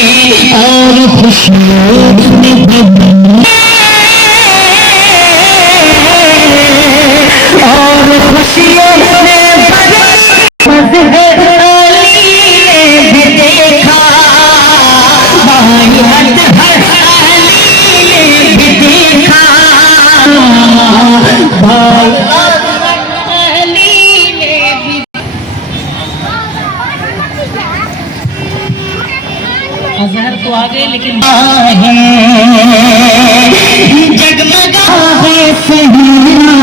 और खुशियों में और खुशियों में भी देखा भाई हट हर भी देखा भाई अजहर तो आ गए लेकिन जगमगा है सहीना